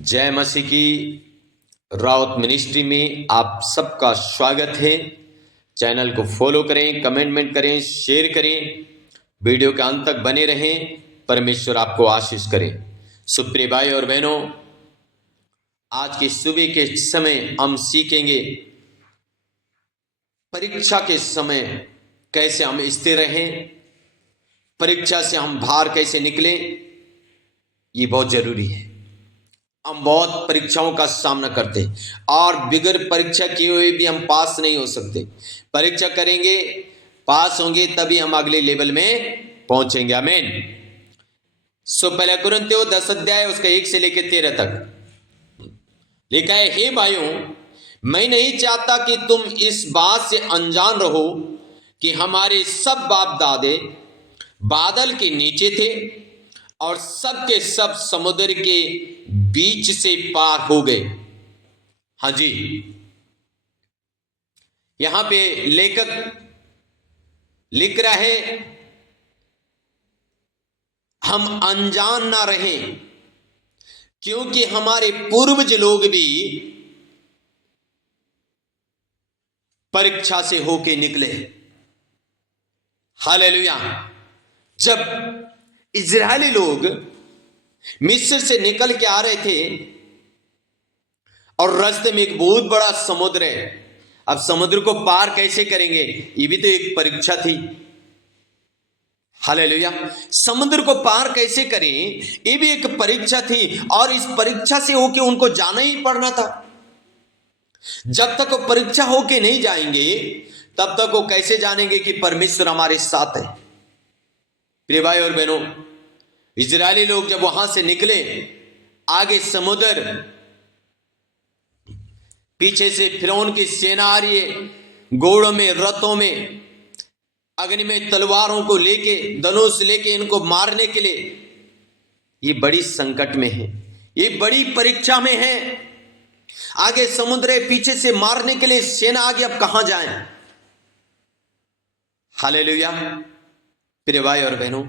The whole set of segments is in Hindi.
जय मसीह की। राउत मिनिस्ट्री में आप सबका स्वागत है। चैनल को फॉलो करें, कमेंटमेंट करें, शेयर करें, वीडियो के अंत तक बने रहें। परमेश्वर आपको आशीष करे। सुप्रिय भाई और बहनों, आज की सुबह के समय हम सीखेंगे परीक्षा के समय कैसे हम स्थिर रहें, परीक्षा से हम बाहर कैसे निकलें। ये बहुत जरूरी है। हम बहुत परीक्षाओं का सामना करते हैं और बिगर परीक्षा किए हुए भी हम पास नहीं हो सकते। परीक्षा करेंगे, पास होंगे, तभी हम अगले लेवल में पहुंचेंगे। आमीन। सो पहला कुरिन्थियों 10 अध्याय उसका 1 से लेकर 13 तक लिखा है, हे भाइयों, मैं नहीं चाहता कि तुम इस बात से अनजान रहो कि हमारे सब बाप दादे बादल के नीचे थे और सब के सब समुद्र के बीच से पार हो गए। हाँ जी, यहां पे लेखक लिख रहा है, हम अनजान ना रहें, क्योंकि हमारे पूर्वज लोग भी परीक्षा से होके निकले। हालेलुया। जब इजरायली लोग मिस्र से निकल के आ रहे थे और रास्ते में एक बहुत बड़ा समुद्र है। अब समुद्र को पार कैसे करेंगे, ये भी तो एक परीक्षा थी। हालेलुया। समुद्र को पार कैसे करें, ये भी एक परीक्षा थी और इस परीक्षा से होके उनको जाना ही पड़ना था। जब तक वो परीक्षा होके नहीं जाएंगे तब तक वो कैसे जानेंगे कि परमेश्वर हमारे साथ है। प्रिय भाई और बहनों, इजरायली लोग जब वहां से निकले, आगे समुद्र, पीछे से फिरौन की सेना आ रही है, घोड़ों में, रथों में, अग्नि में तलवारों को लेके, धनुष लेके इनको मारने के लिए। ये बड़ी संकट में है, ये बड़ी परीक्षा में है। आगे समुद्र है, पीछे से मारने के लिए सेना आगे, अब कहां जाएं। हालेलुया। प्रिय भाई और बहनों,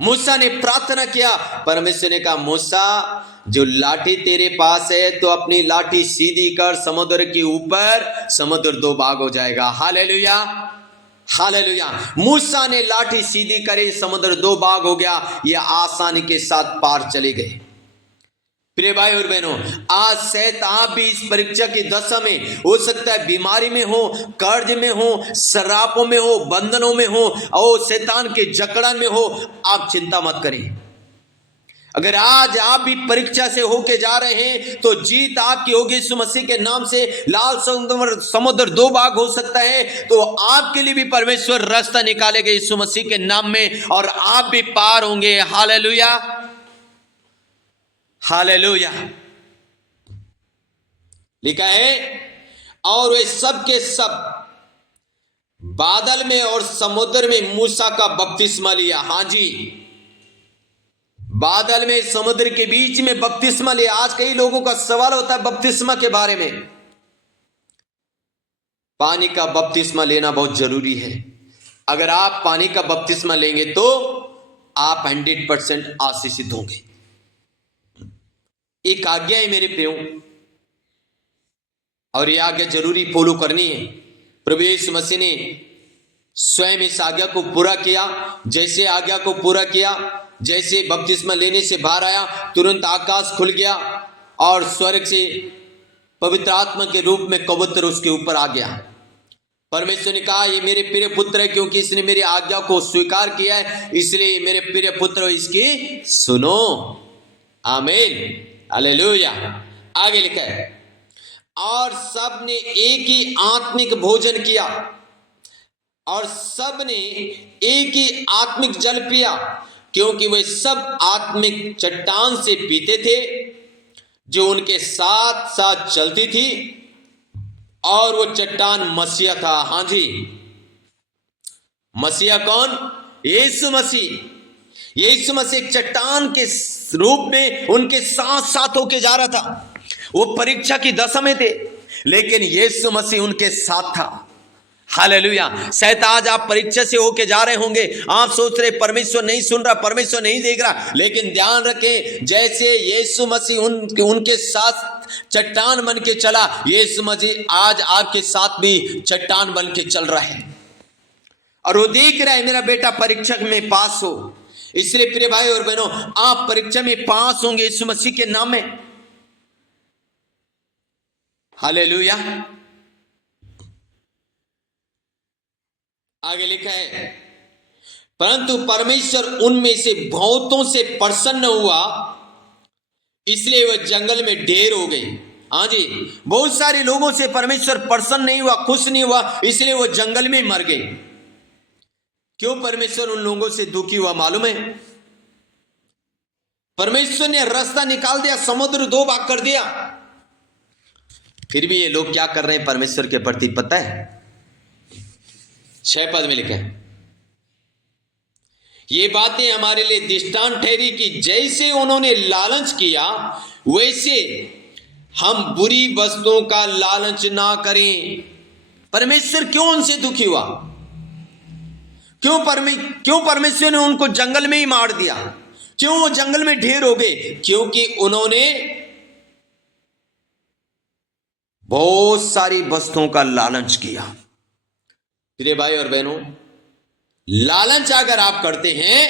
मूसा ने प्रार्थना किया। परमेश्वर ने कहा, मूसा, जो लाठी तेरे पास है तो अपनी लाठी सीधी कर, समुद्र के ऊपर, समुद्र 2 भाग हो जाएगा। Hallelujah, hallelujah. मूसा ने लाठी सीधी करे, समुद्र 2 भाग हो गया। ये आसानी के साथ पार चले गए। प्रिय भाई और बहनों, आज शायद आप भी इस परीक्षा की दशा में हो सकता है, बीमारी में हो, कर्ज में हो, शराबों में हो, बंधनों में हो और शैतान के जकड़न में हो। आप चिंता मत करिए। अगर आज आप भी परीक्षा से होके जा रहे हैं तो जीत आपकी होगी यीशु मसीह के नाम से। लाल समुद्र 2 भाग हो सकता है तो आपके लिए भी परमेश्वर रास्ता निकालेगा यीशु मसीह के नाम में, और आप भी पार होंगे। Hallelujah, hallelujah. लिखा है, और वे सब के सब बादल में और समुद्र में मूसा का बपतिस्मा लिया। हां जी, बादल में, समुद्र के बीच में बपतिस्मा लिया। आज कई लोगों का सवाल होता है बपतिस्मा के बारे में। पानी का बपतिस्मा लेना बहुत जरूरी है। अगर आप पानी का बपतिस्मा लेंगे तो आप 100% आशीषित होंगे। एक आज्ञा है मेरे प्रियो, और यह आज्ञा जरूरी फॉलो करनी है। प्रभु यीशु मसीह ने स्वयं इस आज्ञा को पूरा किया। जैसे आज्ञा को पूरा किया, जैसे बपतिस्मा लेने से बाहर आया, तुरंत आकाश खुल गया और स्वर्ग से पवित्र आत्मा के रूप में कबूतर उसके ऊपर आ गया। परमेश्वर ने कहा, ये मेरे प्रिय पुत्र है, क्योंकि इसने मेरी आज्ञा को स्वीकार किया है, इसलिए मेरे प्रिय पुत्र इसकी सुनो। आमीन, हालेलुया। आगे लिखा है, और सब ने एक ही आत्मिक भोजन किया और सब ने एक ही आत्मिक जल पिया, क्योंकि वे सब आत्मिक चट्टान से पीते थे जो उनके साथ साथ चलती थी, और वो चट्टान मसीहा था। हां जी, मसीहा कौन? यीशु मसीह। यीशु मसीह एक चट्टान के रूप में उनके साथ साथ होके जा रहा था। वो परीक्षा की दशा में थे, लेकिन यीशु मसीह उनके साथ था। हालेलुया। शायद आज आप परीक्षा से होके जा रहे होंगे, आप सोच रहे परमेश्वर नहीं सुन रहा, परमेश्वर नहीं देख रहा, लेकिन ध्यान रखें, जैसे यीशु मसीह उनके साथ चट्टान बन के चला, यीशु मसीह आज आपके साथ भी चट्टान बन के चल रहा है। और वो देख रहा है मेरा बेटा परीक्षा में पास हो। इसलिए प्रिय भाई और बहनों, आप परीक्षा में पास होंगे यीशु मसीह के नाम में। हालेलुया। आगे लिखा है, परंतु परमेश्वर उनमें से बहुतों से प्रसन्न हुआ, इसलिए वह जंगल में ढेर हो गए। हाँ जी, बहुत सारे लोगों से परमेश्वर प्रसन्न नहीं हुआ, खुश नहीं हुआ, इसलिए वो जंगल में मर गए। क्यों परमेश्वर उन लोगों से दुखी हुआ मालूम है? परमेश्वर ने रास्ता निकाल दिया, समुद्र दो भाग कर दिया, फिर भी ये लोग क्या कर रहे हैं परमेश्वर के प्रति पता है? 6 पद में लिखा है, ये बातें हमारे लिए दृष्टांत ठहरी कि जैसे उन्होंने लालच किया वैसे हम बुरी वस्तुओं का लालच ना करें। परमेश्वर क्यों उनसे दुखी हुआ? क्यों परमेश्वर ने उनको जंगल में ही मार दिया? क्यों वो जंगल में ढेर हो गए? क्योंकि उन्होंने बहुत सारी वस्तुओं का लालच किया। प्रिय भाई और बहनों, लालच अगर आप करते हैं,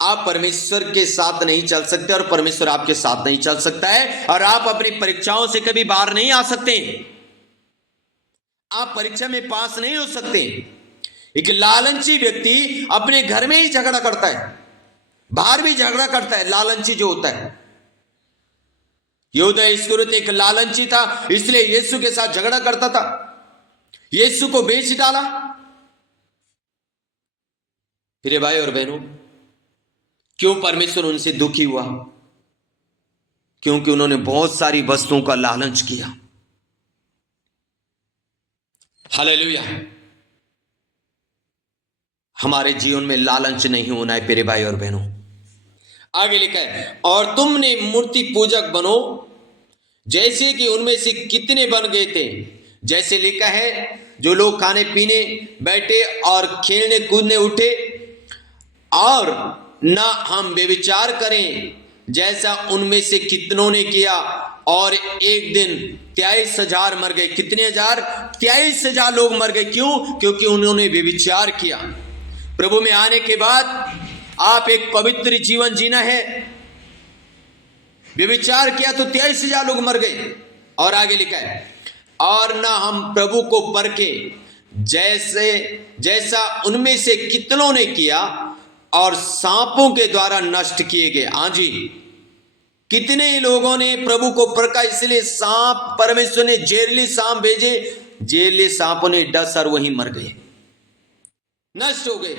आप परमेश्वर के साथ नहीं चल सकते और परमेश्वर आपके साथ नहीं चल सकता है, और आप अपनी परीक्षाओं से कभी बाहर नहीं आ सकते। आप परीक्षा में पास नहीं हो सकते। एक लालची व्यक्ति अपने घर में ही झगड़ा करता है, बाहर भी झगड़ा करता है। लालची जो होता है, यहूदा इस्करियोती एक लालची था, इसलिए यीशु के साथ झगड़ा करता था, यीशु को बेच डाला। मेरे भाई और बहनों, क्यों परमेश्वर उनसे दुखी हुआ? क्योंकि उन्होंने बहुत सारी वस्तुओं का लालच किया। हालेलुया। हमारे जीवन में लालच नहीं होना है मेरे भाई और बहनों। आगे लिखा है, और तुमने मूर्ति पूजक बनो जैसे कि उनमें से कितने बन गए थे। जैसे लिखा है, जो लोग खाने पीने बैठे और खेलने कूदने उठे, और ना हम व्यभिचार करें जैसा उनमें से कितनों ने किया, और एक दिन 23,000 मर गए। कितने हजार? 23,000 लोग मर गए। क्यों? क्योंकि उन्होंने व्यभिचार किया। प्रभु में आने के बाद आप एक पवित्र जीवन जीना है, व्यभिचार किया तो 23,000 लोग मर गए। और आगे लिखा है, और ना हम प्रभु को परखे जैसा उनमें से कितनों ने किया, और सांपों के द्वारा नष्ट किए गए। हाँ जी, कितने ही लोगों ने प्रभु को परखा, इसलिए सांप, परमेश्वर ने जहरीले सांप भेजे, जहरीले सांपों ने डस और वहीं मर गए, नष्ट हो गए।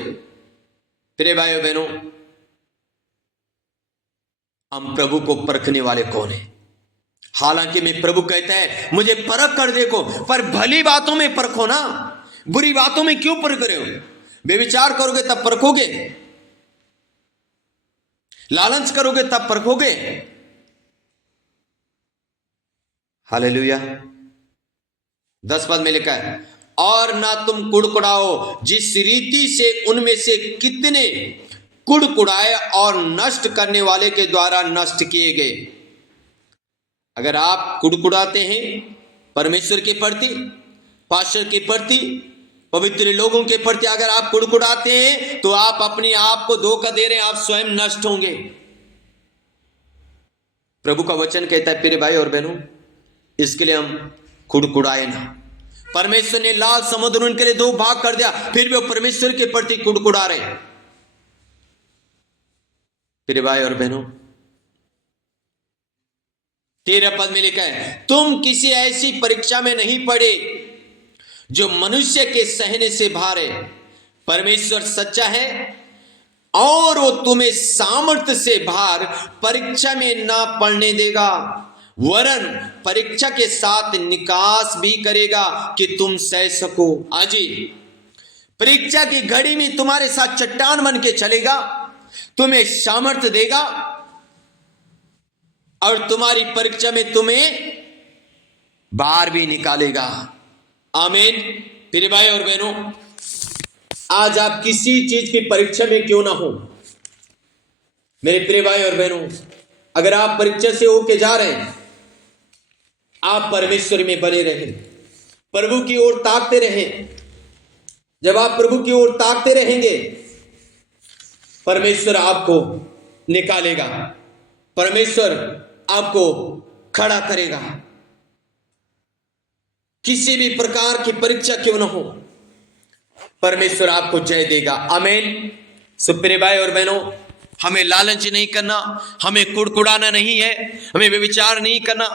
प्रिय भाइयों बहनों, हम प्रभु को परखने वाले कौन है? हालांकि मैं प्रभु कहता है मुझे परख कर देखो, पर भली बातों में परखो ना, बुरी बातों में क्यों परख रहे हो? व्यभिचार करोगे तब परखोगे, लालच करोगे तब परखोगे। हालेलुया। 10 पद में लिखा है, और ना तुम कुड़कुड़ाओ जिस रीति से उनमें से कितने कुड़कुड़ाए और नष्ट करने वाले के द्वारा नष्ट किए गए। अगर आप कुड़कुड़ाते हैं परमेश्वर के प्रति, पास्टर के प्रति, पवित्र लोगों के प्रति, अगर आप कुड़कुड़ाते हैं तो आप अपने आप को धोखा दे रहे हैं, आप स्वयं नष्ट होंगे। प्रभु का वचन कहता है प्रिय भाई और बहनों, इसके लिए हम कुड़कुड़ाए ना। परमेश्वर ने लाल समुद्र उनके लिए 2 भाग कर दिया, फिर भी वो परमेश्वर के प्रति कुड़कुड़ा रहे। प्रिय भाई और बहनों, 13 पद में लिखा है, तुम किसी ऐसी परीक्षा में नहीं पड़े जो मनुष्य के सहने से भारे। परमेश्वर सच्चा है और वो तुम्हें सामर्थ्य से बाहर परीक्षा में ना पड़ने देगा, वरन परीक्षा के साथ निकास भी करेगा कि तुम सह सको। आजी, परीक्षा की घड़ी में तुम्हारे साथ चट्टान बन के चलेगा, तुम्हें सामर्थ्य देगा और तुम्हारी परीक्षा में तुम्हें बाहर भी निकालेगा। आमीन। प्रिय भाई और बहनों, आज आप किसी चीज की परीक्षा में क्यों ना हो, मेरे प्रिय भाई और बहनों, अगर आप परीक्षा से होके जा रहे हैं, आप परमेश्वर में बने रहें, प्रभु की ओर ताकते रहें। जब आप प्रभु की ओर ताकते रहेंगे, परमेश्वर आपको निकालेगा, परमेश्वर आपको खड़ा करेगा। किसी भी प्रकार की परीक्षा क्यों न हो, परमेश्वर आपको जय देगा। आमीन। सो प्रिय भाई और बहनों, हमें लालच नहीं करना, हमें कुड़कुड़ाना नहीं है, हमें व्यभिचार नहीं करना,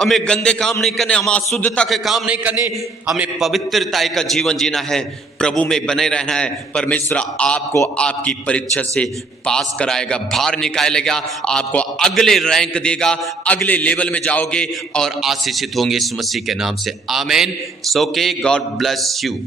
हमें गंदे काम नहीं करने, हम अशुद्धता के काम नहीं करने, हमें पवित्रता का जीवन जीना है, प्रभु में बने रहना है। परमेश्वर आपको आपकी परीक्षा से पास कराएगा, बाहर निकालेगा, आपको अगले रैंक देगा, अगले लेवल में जाओगे और आशीषित होंगे इस मसीह के नाम से। आमीन। सो के गॉड ब्लेस यू।